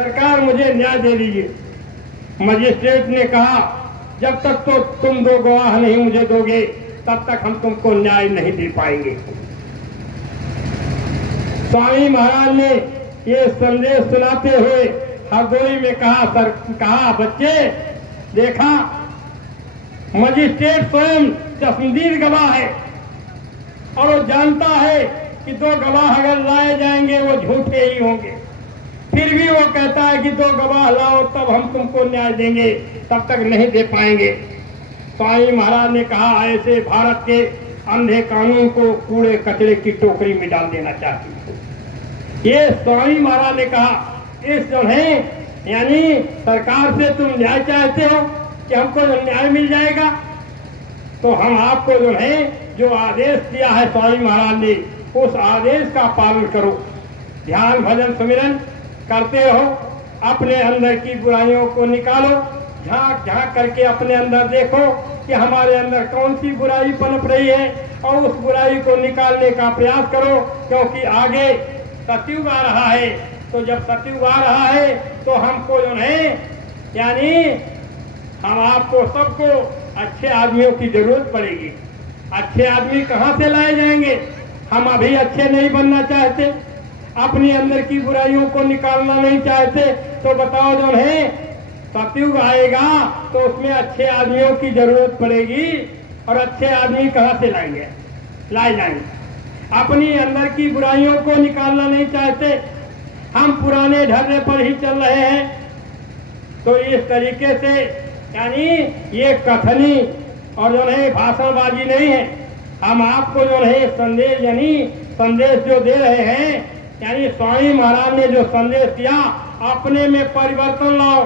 सरकार मुझे न्याय दे दीजिए। मजिस्ट्रेट ने कहा जब तक तो तुम दो गवाह नहीं मुझे दोगे तब तक हम तुमको न्याय नहीं दे पाएंगे। स्वामी महाराज ने ये संदेश सुनाते हुए हरदोई में कहा बच्चे देखा, मजिस्ट्रेट स्वयं चश्मदीद गवाह है और वो जानता है कि दो गवाह अगर लाए जाएंगे वो झूठे ही होंगे, फिर भी वो कहता है कि दो गवाह लाओ तब हम तुमको न्याय देंगे, तब तक नहीं दे पाएंगे। स्वामी महाराज ने कहा ऐसे भारत के अंधे कानून को कूड़े कचरे की टोकरी में डाल देना चाहिए। ये स्वामी महाराज ने कहा इस जो है यानी सरकार से तुम न्याय चाहते हो कि हमको जो न्याय मिल जाएगा, तो हम आपको जो है जो आदेश दिया है स्वामी महाराज ने उस आदेश का पालन करो। ध्यान भजन सुमिरन करते रहो, अपने अंदर की बुराइयों को निकालो, झांक झांक करके अपने अंदर देखो कि हमारे अंदर कौन सी बुराई पनप रही है और उस बुराई को निकालने का प्रयास करो, क्योंकि आगे सतयुग आ रहा है। तो जब सतयुग आ रहा है तो हमको जो है यानी हम आपको सबको अच्छे आदमियों की जरूरत पड़ेगी। अच्छे आदमी कहाँ से लाए जाएंगे? हम अभी अच्छे नहीं बनना चाहते, अपने अंदर की बुराइयों को निकालना नहीं चाहते, तो बताओ जो है सतयुग आएगा तो उसमें अच्छे आदमियों की जरूरत पड़ेगी और अच्छे आदमी कहाँ से लाए जाएंगे? अपनी अंदर की बुराइयों को निकालना नहीं चाहते, हम पुराने ढर्रे पर ही चल रहे हैं। तो इस तरीके से यानी ये कथनी और जो है भाषणबाजी नहीं है, हम आपको जो है संदेश यानी संदेश जो दे रहे हैं, यानी स्वामी महाराज ने जो संदेश दिया अपने में परिवर्तन लाओ।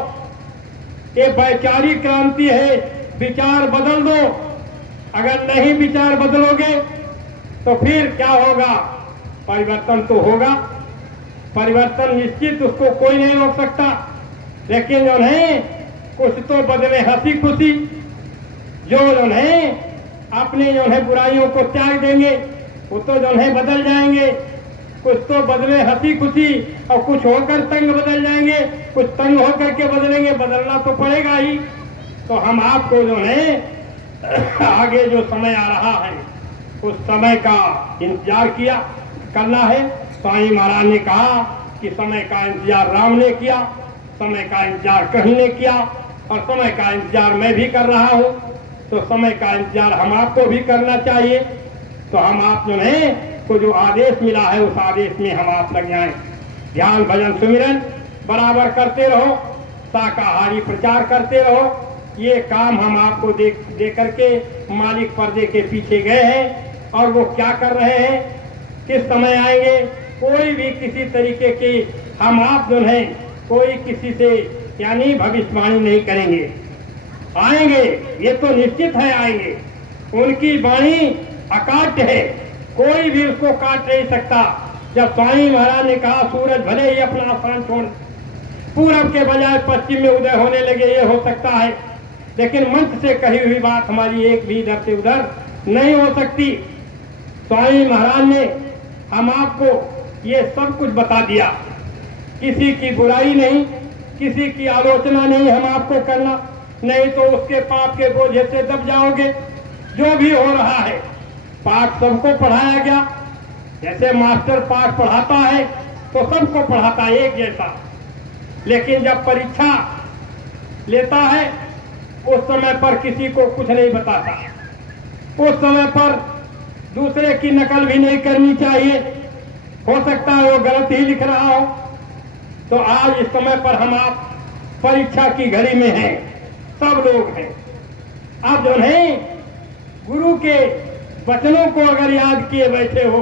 ये वैचारिक क्रांति है, विचार बदल दो। अगर नहीं विचार बदलोगे तो फिर क्या होगा? परिवर्तन तो होगा, परिवर्तन निश्चित, उसको कोई नहीं रोक सकता। लेकिन जो है कुछ तो बदले हंसी खुशी, जो है अपने जो है बुराइयों को त्याग देंगे वो तो जो है बदल जाएंगे। कुछ तो बदले हंसी खुशी और कुछ होकर तंग बदल जाएंगे, कुछ तंग होकर के बदलेंगे, बदलना तो पड़ेगा ही। तो हम आपको जो है आगे जो समय आ रहा है उस समय का इंतजार करना है। स्वामी महाराज ने कहा कि समय का इंतजार राम ने किया, समय का इंतजार कृष्ण ने किया और समय का इंतजार मैं भी कर रहा हूँ। तो समय का इंतजार हम आपको भी करना चाहिए। तो हम आप जो है को जो आदेश मिला है उस आदेश में हम आप लग जाएं। ध्यान भजन सुमिरन बराबर करते रहो, शाकाहारी प्रचार करते रहो। ये काम हम आपको दे करके मालिक पर्दे के पीछे गए हैं और वो क्या कर रहे हैं, किस समय आएंगे, कोई भी किसी तरीके की हम आप जो है कोई किसी से यानी भविष्यवाणी नहीं करेंगे। आएंगे, ये तो निश्चित है आएंगे। उनकी वाणी अकाट्य है, कोई भी उसको काट नहीं सकता। जब स्वामी महाराज ने कहा सूरज भले ही अपना आसान छोड़ पूरब के बजाय पश्चिम में उदय होने लगे, ये हो सकता है, लेकिन मंच से कही हुई बात हमारी एक भी इधर से उधर नहीं हो सकती। स्वामी महाराज ने हम आपको ये सब कुछ बता दिया, किसी की बुराई नहीं, किसी की आलोचना नहीं हम आपको करना, नहीं तो उसके पाप के बोझे से दब जाओगे। जो भी हो रहा है पाठ सबको पढ़ाया गया, जैसे मास्टर पाठ पढ़ाता है तो सबको पढ़ाता है एक जैसा, लेकिन जब परीक्षा लेता है उस समय पर किसी को कुछ नहीं बताता, उस समय पर दूसरे की नकल भी नहीं करनी चाहिए, हो सकता है वो गलत ही लिख रहा हो। तो आज इस समय पर हम आप परीक्षा की घड़ी में हैं, सब लोग हैं। अब जो है गुरु के वचनों को अगर याद किए बैठे हो,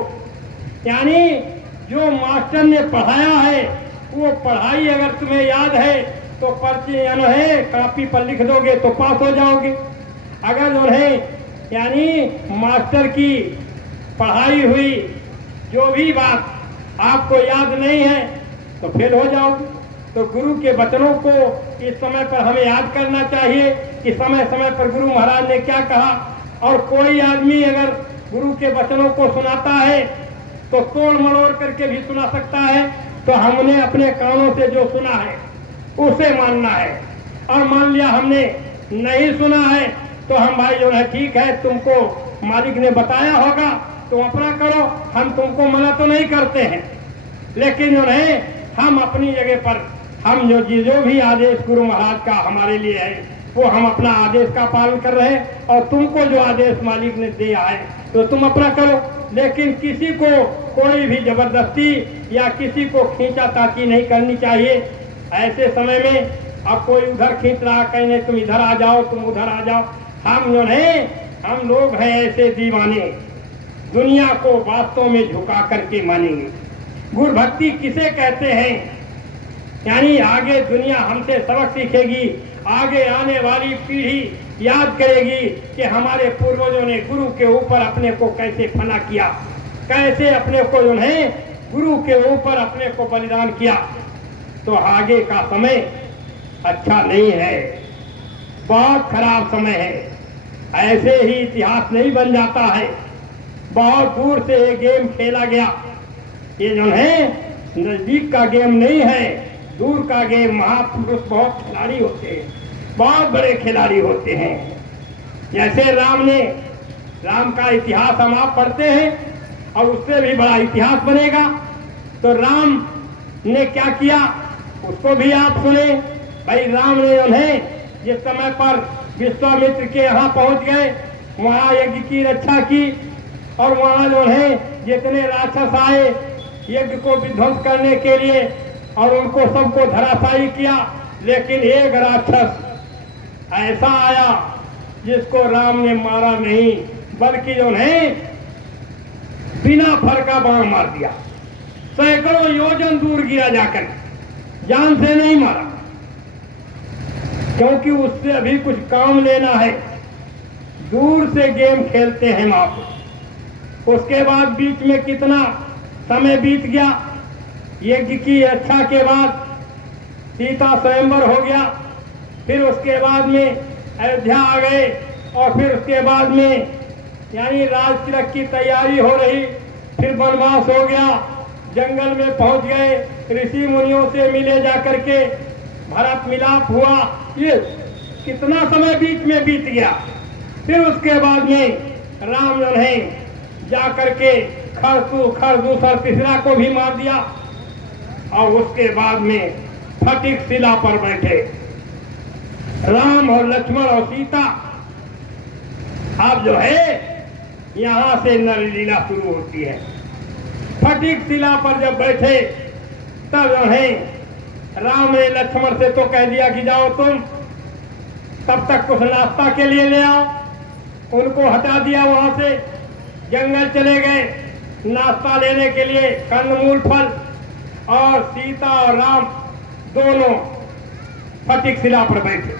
यानी जो मास्टर ने पढ़ाया है वो पढ़ाई अगर तुम्हें याद है तो पर्ची है कॉपी पर लिख दोगे तो पास हो जाओगे। अगर जो है यानी मास्टर की पढ़ाई हुई जो भी बात आपको याद नहीं है तो फेल हो जाओगे। तो गुरु के वचनों को इस समय पर हमें याद करना चाहिए कि समय समय पर गुरु महाराज ने क्या कहा। और कोई आदमी अगर गुरु के वचनों को सुनाता है तो तोड़ मरोड़ करके भी सुना सकता है, तो हमने अपने कानों से जो सुना है उसे मानना है। और मान लिया हमने नहीं सुना है तो हम भाई जो है ठीक है, तुमको मालिक ने बताया होगा तुम अपना करो, हम तुमको मना तो नहीं करते हैं। लेकिन जो है हम अपनी जगह पर हम जो भी आदेश गुरु महाराज का हमारे लिए है वो हम अपना आदेश का पालन कर रहे हैं। और तुमको जो आदेश मालिक ने दिया है तो तुम अपना करो। लेकिन किसी को कोई भी जबरदस्ती या किसी को खींचा ताकी नहीं करनी चाहिए। ऐसे समय में अब कोई उधर खींच रहा, कहीं नहीं तुम इधर आ जाओ, तुम उधर आ जाओ। हम जो है हम लोग हैं ऐसे दीवाने, दुनिया को वास्तव में झुका करके मानेंगे। गुरु भक्ति किसे कहते हैं? यानी आगे दुनिया हमसे सबक सीखेगी, आगे आने वाली पीढ़ी याद करेगी कि हमारे पूर्वजों ने गुरु के ऊपर अपने को कैसे फना किया, कैसे अपने को जो है गुरु के ऊपर अपने को बलिदान किया। तो आगे का समय अच्छा नहीं है, बहुत खराब समय है। ऐसे ही इतिहास नहीं बन जाता है। बहुत दूर से ये गेम खेला गया, ये जो है नजदीक का गेम नहीं है, दूर का गेम। महापुरुष बहुत खिलाड़ी होते हैं, बहुत बड़े खिलाड़ी होते हैं। जैसे राम का इतिहास हम आप पढ़ते हैं और उससे भी बड़ा इतिहास बनेगा। तो राम ने क्या किया उसको भी आप सुने। भाई राम ने उन्हें जिस समय पर विश्वामित्र के यहाँ पहुंच गए, वहाँ यज्ञ की रक्षा की और वहाँ जो है जितने राक्षस आए यज्ञ को विध्वंस करने के लिए और उनको सबको धराशायी किया। लेकिन एक राक्षस ऐसा आया जिसको राम ने मारा नहीं, बल्कि जो है बिना फर का बाण मार दिया, सैकड़ों योजन दूर गिरा जाकर, जान से नहीं मारा, क्योंकि उससे अभी कुछ काम लेना है। दूर से गेम खेलते हैं आप। उसके बाद बीच में कितना समय बीत गया। यज्ञ की रक्षा के बाद सीता स्वयंवर हो गया, फिर उसके बाद में अयोध्या आ गए और फिर उसके बाद में यानी राज तिलक की तैयारी हो रही, फिर वनवास हो गया, जंगल में पहुंच गए, ऋषि मुनियों से मिले जाकर के, भरत मिलाप हुआ। ये कितना समय बीच में बीत गया। फिर उसके बाद में राम ने जाकर के खरदूसर तीसरा को भी मार दिया और उसके बाद में फटिक शिला पर बैठे राम और लक्ष्मण और सीता। अब जो है यहाँ से नरलीला शुरू होती है। फटिक शिला पर जब बैठे तब जो है राम ने लक्ष्मण से तो कह दिया कि जाओ तुम तब तक कुछ नाश्ता के लिए ले आओ। उनको हटा दिया, वहां से जंगल चले गए नाश्ता लेने के लिए, कंदमूल फल। और सीता और राम दोनों फटिक शिला पर बैठे।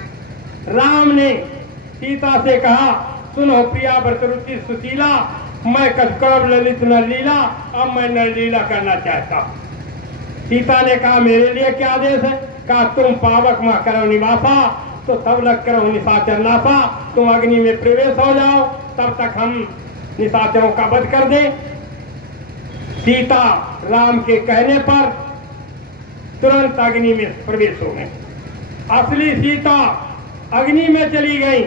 राम ने सीता से कहा, सुनो प्रिया व्रतरुचि सुशीला, मैं कछकरव ललित नरलीला, अब मैं नरलीला करना चाहता हूँ। सीता ने कहा, मेरे लिए क्या आदेश है? कहा, तुम पावक माँ करो निवासा, तो तब लग करो निशाचर नासा। तुम अग्नि में प्रवेश हो जाओ, तब तक हम निशाचरों का वध कर दें। सीता राम के कहने पर तुरंत अग्नि में प्रवेश हो गए। असली सीता अग्नि में चली गई।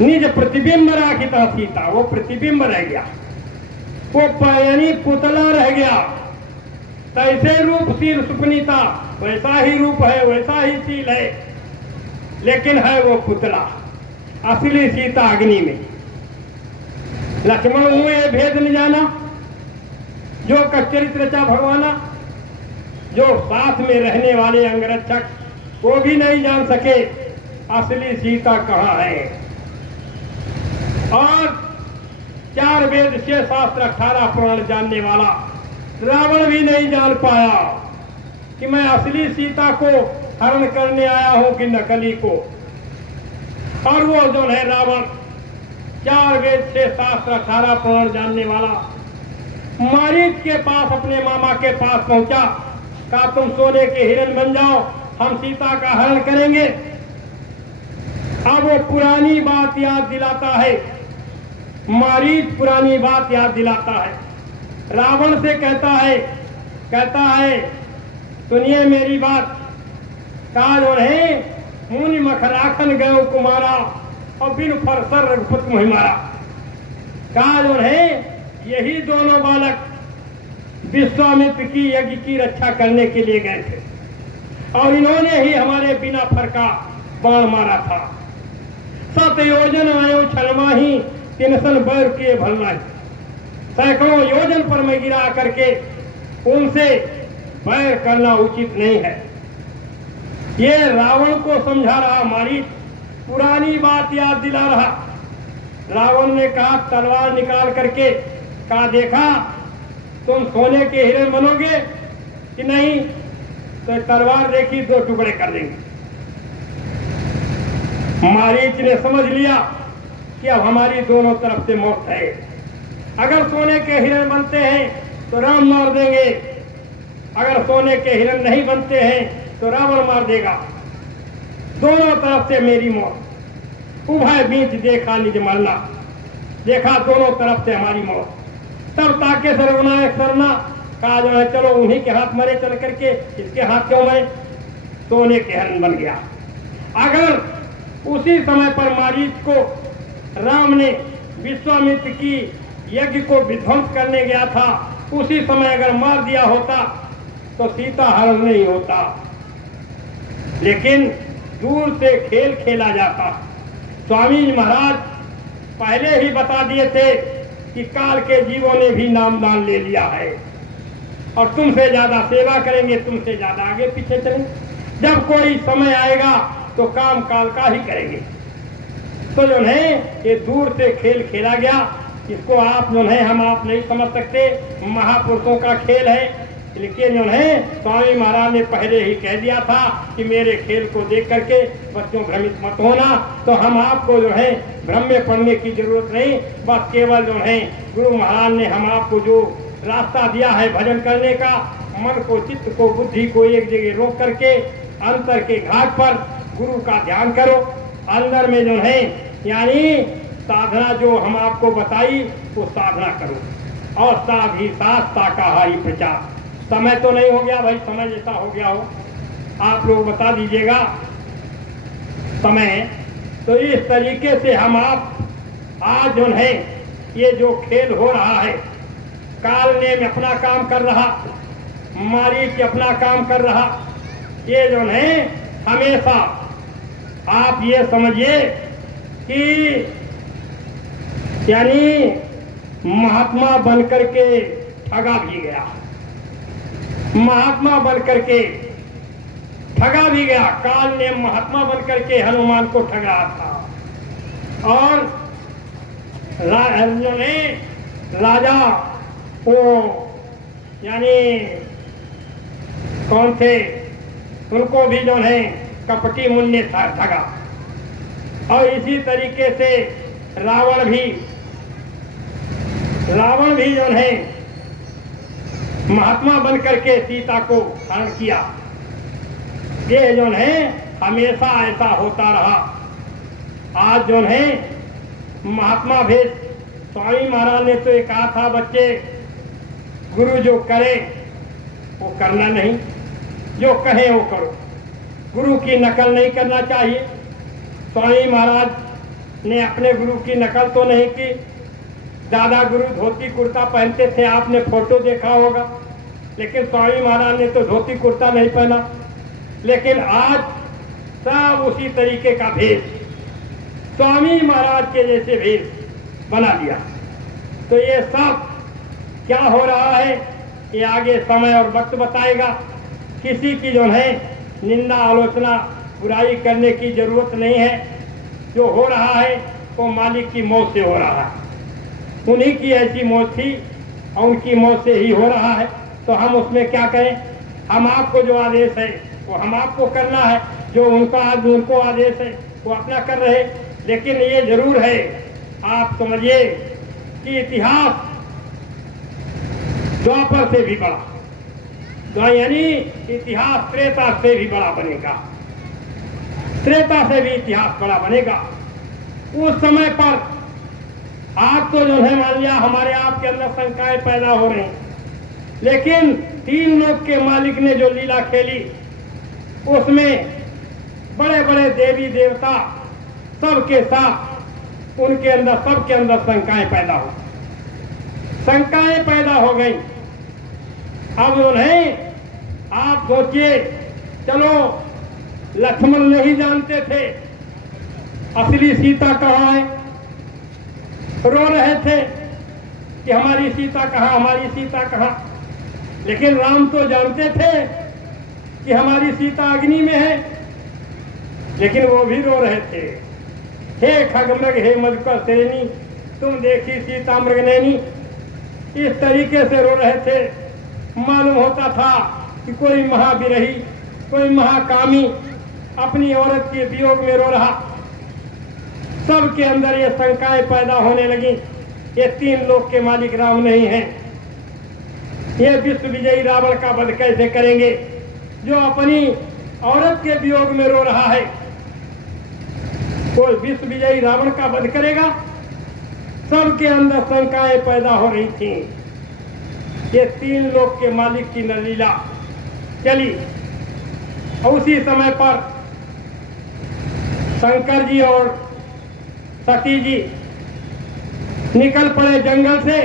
निज प्रतिबिंब राखिता सीता, वो प्रतिबिंब रह गया, वो यानी पुतला रह गया। तैसे रूपशील सुपनीता, वैसा ही रूप है, वैसा ही शील है, लेकिन है वो पुतला। असली सीता अग्नि में। लक्ष्मण हुए भेद न जाना, जो कचरित्र रचा भगवाना, जो साथ में रहने वाले अंगरक्षक वो भी नहीं जान सके असली सीता कहाँ है। और 4 वेद 6 शास्त्र 18 पुराण जानने वाला रावण भी नहीं जान पाया कि मैं असली सीता को हरण करने आया हूं कि नकली को। और वो जो है रावण 4 वेद 6 शास्त्र 18 पुराण जानने वाला मारीच के पास, अपने मामा के पास पहुंचा। कहा, तुम सोने के हिरण बन जाओ, हम सीता का हरण करेंगे। अब वो पुरानी बात याद दिलाता है, मारीच पुरानी बात याद दिलाता है। रावण से कहता है कहता है सुनिए मेरी बात, कहा जो है मुनि मखराखन गयो कुमारा और बिन फरसर रघुपत मोहि मारा। कहा जो है यही दोनों बालक विश्वामित्र की यज्ञ की रक्षा करने के लिए गए थे और इन्होंने ही हमारे बिना फरका बाण मारा था। 7 योजन आयो छलमा ही तिनसन बैर के भलना ही। सैकड़ों योजन पर मैं गिरा करके उनसे बैर करना उचित नहीं है। ये रावण को समझा रहा, मारीच पुरानी बात याद दिला रहा। रावण ने कहा तलवार निकाल करके, कहा देखा तुम सोने के हिरण बनोगे कि नहीं, तो तलवार देखी 2 टुकड़े कर देंगे। मारीच ने समझ लिया कि अब हमारी दोनों तरफ से मौत है। अगर सोने के हिरण बनते हैं तो राम मार देंगे, अगर सोने के हिरण नहीं बनते हैं तो रावण मार देगा। दोनों तरफ से मेरी मौत। उभय बीच देखा निज मरना, देखा दोनों तरफ से हमारी मौत। तब ताके सर्वनायक सरना, कहा जो है चलो उन्हीं के हाथ मरे चल करके, इसके हाथ क्यों मरे। सोने के हिरण बन गया। अगर उसी समय पर मारीच को राम ने विश्वामित्र की यज्ञ को विध्वंस करने गया था, उसी समय अगर मार दिया होता तो सीता हरण नहीं होता। लेकिन दूर से खेल खेला जाता। स्वामी जी महाराज पहले ही बता दिए थे कि काल के जीवों ने भी नामदान ले लिया है और तुमसे ज्यादा सेवा करेंगे, तुमसे ज्यादा आगे पीछे चलेंगे। जब कोई समय आएगा तो काम काल का ही करेंगे। तो जो है ये दूर से खेल खेला गया, इसको आप जो है हम आप नहीं समझ सकते, महापुरुषों का खेल है। लेकिन जो है स्वामी महाराज ने पहले ही कह दिया था कि मेरे खेल को देख करके बच्चों भ्रमित मत होना। तो हम आपको जो है भ्रम में पड़ने की जरूरत नहीं, बस केवल जो है गुरु महाराज ने हम आपको जो रास्ता दिया है भजन करने का, मन को, चित्त को, बुद्धि को एक जगह रोक करके अंतर के घाट पर गुरु का ध्यान करो। अंदर में जो है यानी साधना जो हम आपको बताई वो साधना करो और साथ ही साथ शाकाहारी प्रचार। समय तो नहीं हो गया भाई, समय जैसा हो गया हो आप लोग बता दीजिएगा समय। तो इस तरीके से हम आप आज जो है ये जो खेल हो रहा है, काल ने अपना काम कर रहा, मारीच अपना काम कर रहा, ये जो है हमेशा आप ये समझिए कि यानी महात्मा बनकर के ठगा भी गया, महात्मा बनकर के ठगा भी गया। काल ने महात्मा बनकर के हनुमान को ठगा था और राजा को यानी कौन थे उनको भी जो है कपटी मुनि ने ठगा। और इसी तरीके से रावण भी जो है महात्मा बनकर के सीता को हरण किया। ये जो है हमेशा ऐसा होता रहा। आज जो है महात्मा भेष, स्वामी महाराज ने तो ये कहा था बच्चे गुरु जो करे वो करना नहीं, जो कहे वो करो, गुरु की नकल नहीं करना चाहिए। स्वामी महाराज ने अपने गुरु की नकल तो नहीं की। दादा गुरु धोती कुर्ता पहनते थे, आपने फोटो देखा होगा, लेकिन स्वामी महाराज ने तो धोती कुर्ता नहीं पहना। लेकिन आज सब उसी तरीके का भेष, स्वामी महाराज के जैसे भेष बना दिया। तो ये सब क्या हो रहा है ये आगे समय और वक्त बताएगा। किसी की जो है निंदा, आलोचना, बुराई करने की जरूरत नहीं है। जो हो रहा है वो मालिक की मौत से हो रहा है, उन्हीं की ऐसी मौत थी और उनकी मौत से ही हो रहा है। तो हम उसमें क्या करें। हम आपको जो आदेश है वो हम आपको करना है, जो उनको आदेश है वो अपना कर रहे। लेकिन ये जरूर है आप समझिए कि इतिहास द्वापर से भी बड़ा, यानी इतिहास त्रेता से भी बड़ा बनेगा, त्रेता से भी इतिहास बड़ा बनेगा। उस समय पर आप तो जो है मान लिया हमारे आपके अंदर शंकाएं पैदा हो रही, लेकिन तीन लोक के मालिक ने जो लीला खेली उसमें बड़े बड़े देवी देवता सबके साथ उनके अंदर सबके अंदर शंकाएं पैदा हो गई। अब उन्हें आप सोचिए, चलो लक्ष्मण नहीं जानते थे असली सीता कहाँ है, रो रहे थे कि हमारी सीता कहाँ, लेकिन राम तो जानते थे कि हमारी सीता अग्नि में है, लेकिन वो भी रो रहे थे। हे खगमृग हे मधुकर श्रेणी, तुम देखी सीता मृगनैनी, इस तरीके से रो रहे थे। मालूम होता था कि कोई महाविरही, कोई महाकामी अपनी औरत के वियोग में रो रहा। सबके अंदर ये शंकाएं पैदा होने लगी, ये तीन लोक के मालिक राम नहीं हैं, ये विश्व विजयी रावण का वध कैसे करेंगे जो अपनी औरत के वियोग में रो रहा है। कोई विश्व विजयी रावण का वध करेगा? सबके अंदर शंकाएं पैदा हो रही थी। ये तीन लोक के मालिक की लीला चली। उसी समय पर शंकर जी और सती जी निकल पड़े जंगल से।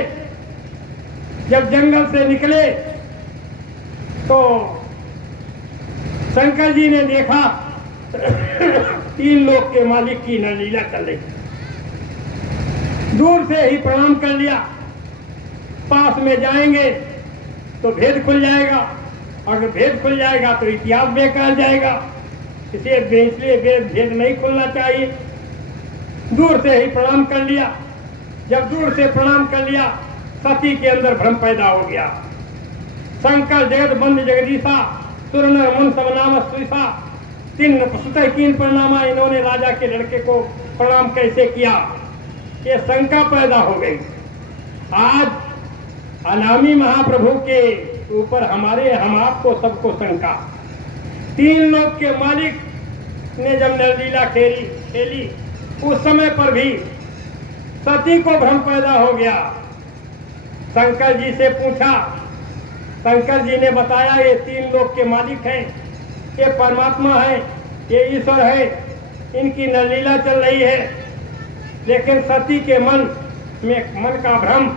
जब जंगल से निकले तो शंकर जी ने देखा तीन लोक के मालिक की लीला चल रही। दूर से ही प्रणाम कर लिया। पास में जाएंगे तो भेद खुल जाएगा, अगर भेद खुल जाएगा तो इतिहास बेकार जाएगा, इसलिए भेद नहीं खुलना चाहिए। दूर से ही प्रणाम कर लिया। जब दूर से प्रणाम कर लिया, सती के अंदर भ्रम पैदा हो गया। शंकर जगत बंद जगदीशा सुर नर मन सब नाम सुईसा, तीन प्रणामा इन्होंने राजा के लड़के को प्रणाम कैसे किया, ये शंका पैदा हो गई। आज अनामी महाप्रभु के ऊपर हम आपको सबको शंका। तीन लोक के मालिक ने जब नरलीला खेली उस समय पर भी सती को भ्रम पैदा हो गया। शंकर जी से पूछा, शंकर जी ने बताया ये तीन लोक के मालिक हैं, ये परमात्मा है, ये ईश्वर है, इनकी नरलीला चल रही है। लेकिन सती के मन का भ्रम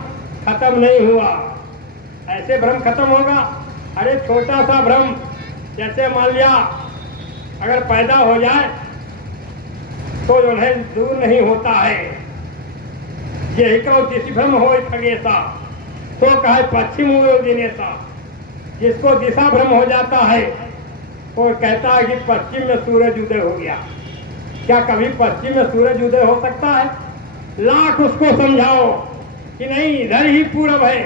खत्म नहीं हुआ। ऐसे भ्रम खत्म होगा? अरे छोटा सा भ्रम, जैसे मान लिया अगर पैदा हो जाए तो जो है दूर नहीं होता है। यही कहो दिशि भ्रम हो खगेशा, तो कहे पश्चिम हो दिनेशा। जिसको दिशा भ्रम हो जाता है वो कहता है कि पश्चिम में सूरज उदय हो गया। क्या कभी पश्चिम में सूरज उदय हो सकता है? लाख उसको समझाओ कि नहीं इधर ही पूरब है,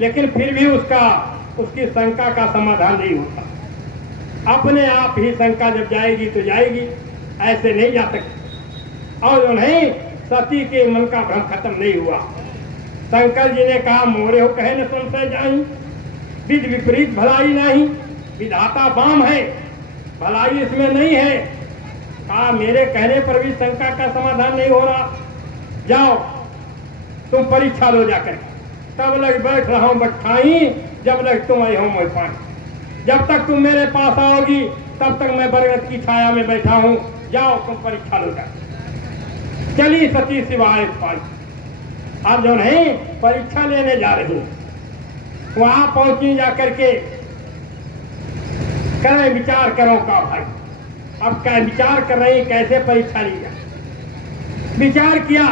लेकिन फिर भी उसकी शंका का समाधान नहीं होता। अपने आप ही शंका जब जाएगी तो जाएगी, ऐसे नहीं जा सकती। और जो नहीं, सती के मन का भ्रम खत्म नहीं हुआ। शंकर जी ने कहा, मोरे हो कहे न संशय जाई, विध विपरीत भलाई नहीं, विधाता बाम है, भलाई इसमें नहीं है। कहा मेरे कहने पर भी शंका का समाधान नहीं हो रहा, जाओ तुम परीक्षा लो जाकर। तब लग बैठ रहा हूं बठाई, जब लग तुम आई हो मैं पानी। जब तक तुम मेरे पास आओगी तब तक मैं बरगद की छाया में बैठा हूं, जाओ तुम परीक्षा लो जाकर। चली सती सिवाय पाई। अब जो नहीं परीक्षा लेने जा रही, वहां पहुंची जाकर के करें विचार करो का भाई। अब क्या विचार कर रही, कैसे परीक्षा ली जाए? विचार किया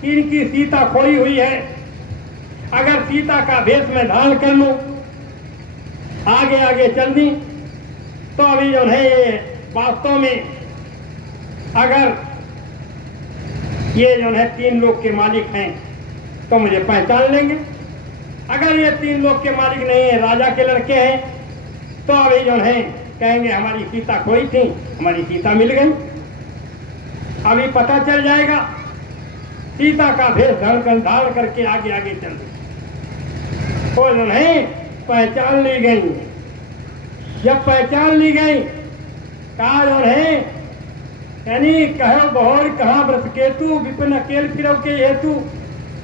कि इनकी सीता खोई हुई है, अगर सीता का भेष में धारण कर लूं, आगे आगे चल दी तो अभी जो है ये वास्तव में अगर ये जो है तीन लोक के मालिक हैं तो मुझे पहचान लेंगे। अगर ये तीन लोक के मालिक नहीं है, राजा के लड़के हैं, तो अभी जो है कहेंगे हमारी सीता खोई थी, हमारी सीता मिल गई। अभी पता चल जाएगा। सीता का भेष धारण करके आगे आगे चल दी तो जो है पहचान ली गई। जब पहचान ली गई, कहा जो है यानी कहो बहोर कहाँ व्रत केतु, विपिन अकेल फिरव के हेतु।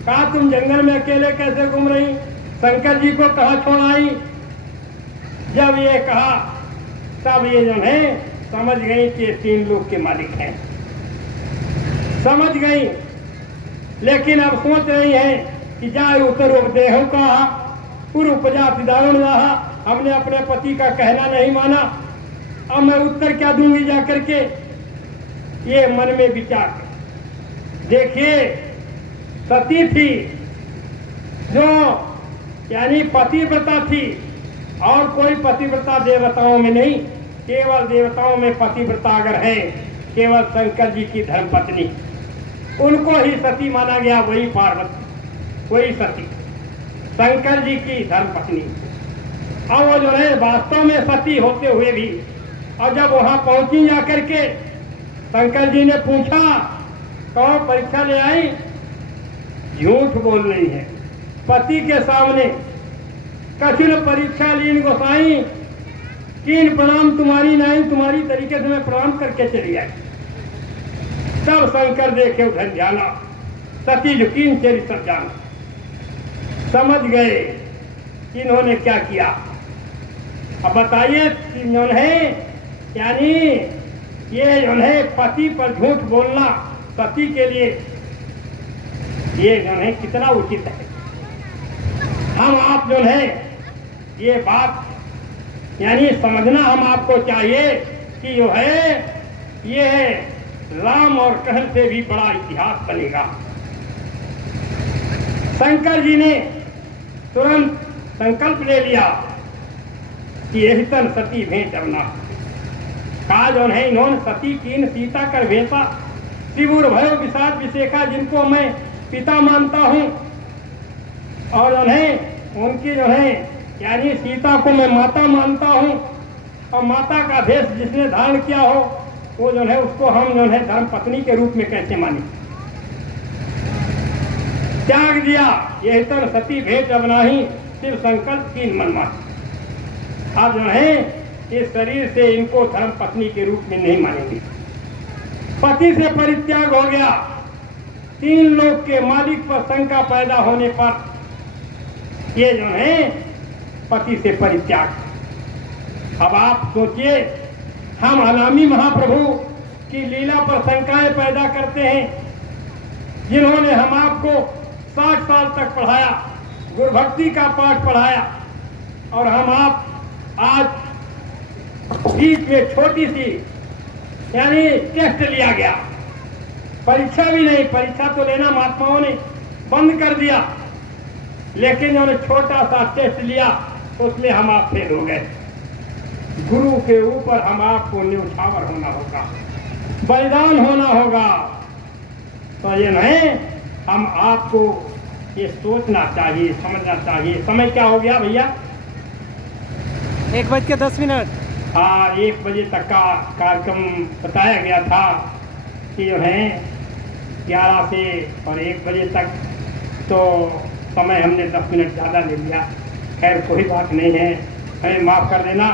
कहा तुम जंगल में अकेले कैसे घूम रही, शंकर जी को कहाँ छोड़ आई? जब ये कहा तब ये जो है समझ गई कि ये 3 लोग के मालिक हैं, समझ गई। लेकिन अब सोच रही है कि जाए उतर उपदेह कहा पूर्व उपजाति दारुण रहा, हमने अपने पति का कहना नहीं माना, अब मैं उत्तर क्या दूंगी जाकर के। ये मन में विचार। देखिए सती थी जो यानी पतिव्रता थी, और कोई पतिव्रता देवताओं में नहीं, केवल देवताओं में पतिव्रता अगर है केवल शंकर जी की धर्मपत्नी, उनको ही सती माना गया, वही पार्वती, वही सती शंकर जी की धर्मपत्नी। और वो जो है वास्तव में सती होते हुए भी, और जब वहां पहुंची जाकर के शंकर जी ने पूछा कौन परीक्षा ले आई, झूठ बोल रही है पति के सामने। कठिन परीक्षा लीन गोसाई, कीन प्रणाम तुम्हारी नहीं, तुम्हारी तरीके से मैं प्रणाम करके चली आई। तब शंकर देखे उधर जाना, सती झुकीन चली सब जाना, समझ गए इन्होंने क्या किया। अब बताइए इन्होंने यानी ये जो है पति पर झूठ बोलना पति के लिए ये जो है कितना उचित है। हम आप जो है ये बात यानी समझना हम आपको चाहिए कि जो है ये राम और कृष्ण से भी बड़ा इतिहास बनेगा। शंकर जी ने तुरंत संकल्प ले लिया कि यही तन सती भेंट अपना का जो है इन्होंने सती कीन सीता कर भेसा, शिवुर भयो विषाद विशेखा, जिनको मैं पिता मानता हूँ, और जो है उनकी जो है यानी सीता को मैं माता मानता हूँ, और माता का भेष जिसने धारण किया हो वो जो है उसको हम जो है धर्म पत्नी के रूप में कैसे माने। त्याग दिया यही तर सती भेंट अब नाही, शिव संकल्प की मनमानी। अब जो है इस शरीर से इनको धर्म पत्नी के रूप में नहीं मानेंगे। पति से परित्याग हो गया, 3 लोक के मालिक पर शंका पैदा होने पर ये जो है पति से परित्याग। अब आप सोचिए हम अनामी महाप्रभु की लीला पर शंकाएं पैदा करते हैं, जिन्होंने हम आपको 60 साल तक पढ़ाया, गुरुभक्ति का पाठ पढ़ाया, और हम आप आज बीच में छोटी सी यानी टेस्ट लिया गया, परीक्षा भी नहीं, परीक्षा तो लेना महात्माओं ने बंद कर दिया, लेकिन उन्होंने छोटा सा टेस्ट लिया उसमें हम आप फेल हो गए। गुरु के ऊपर हम आपको न्यौछावर होना होगा, बलिदान होना होगा। तो ये नहीं हम आपको ये सोचना चाहिए, समझना चाहिए। समय क्या हो गया भैया? 1:10। हाँ, 1 बजे तक का कार्यक्रम बताया गया था कि जो है 11 से और 1 बजे तक, तो समय हमने 10 मिनट ज़्यादा ले लिया। खैर कोई बात नहीं है, हमें माफ़ कर देना।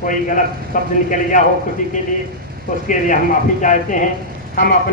कोई गलत शब्द निकल गया हो किसी के लिए तो उसके लिए हम माफ़ी चाहते हैं। हम अपने